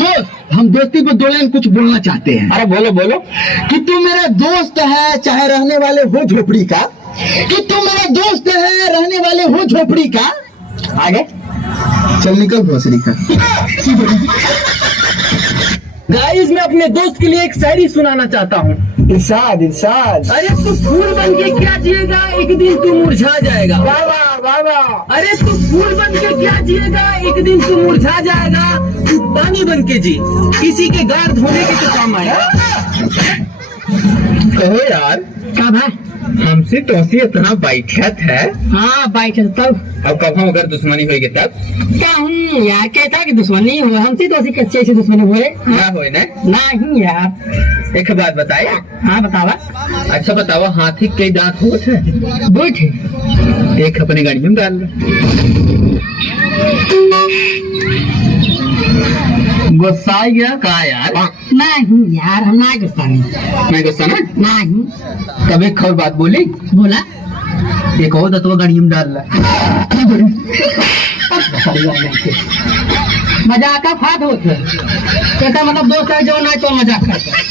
दोस्त, हम दोस्ती पर 2 लाइन कुछ बोलना चाहते हैं। अरे बोलो बोलो। कि तू मेरा दोस्त है चाहे रहने वाले हो झोपड़ी का, कि तू मेरा दोस्त है रहने वाले हो झोपड़ी का। आगे चल निकल भोसड़ी का। गाइस, मैं अपने दोस्त के लिए एक शायरी सुनाना चाहता हूँ। इरशाद इरशाद। अरे तू फूल बन के क्या जिएगा, एक दिन तू मुरझा जाएगा। वाह वाह वाह वाह। अरे तू फूल बन के क्या जिएगा, एक दिन तू मुरझा जाएगा। तू पानी बन के जी, किसी के गार धोने के तो काम आएगा। कहो यार, क्या भाई? हमसे तो इतना बैठत है। हाँ बाइक तब अब कब अगर दुश्मनी होगी तब क्या हूँ यार, कहता कि दुश्मनी हुआ हमसे तो ऐसी कच्चे से दुश्मनी हुए क्या होए ना। नहीं यार। एक बात बताए। हाँ बतावा। अच्छा बतावा, हाथी के दांत होत है? बैठे देख अपने गाड़ी में डाल। गुस्सा आ गया कहा यार? नहीं यार, हम ना गुस्सा नहीं। मैं गुस्सा ना नहीं। तब एक और बात बोली। बोला। एक और दतवा गाड़ी में डाल। मजाक का फायदा होता है, कहता मतलब दोस्त है जो ना तो मजाक करता है।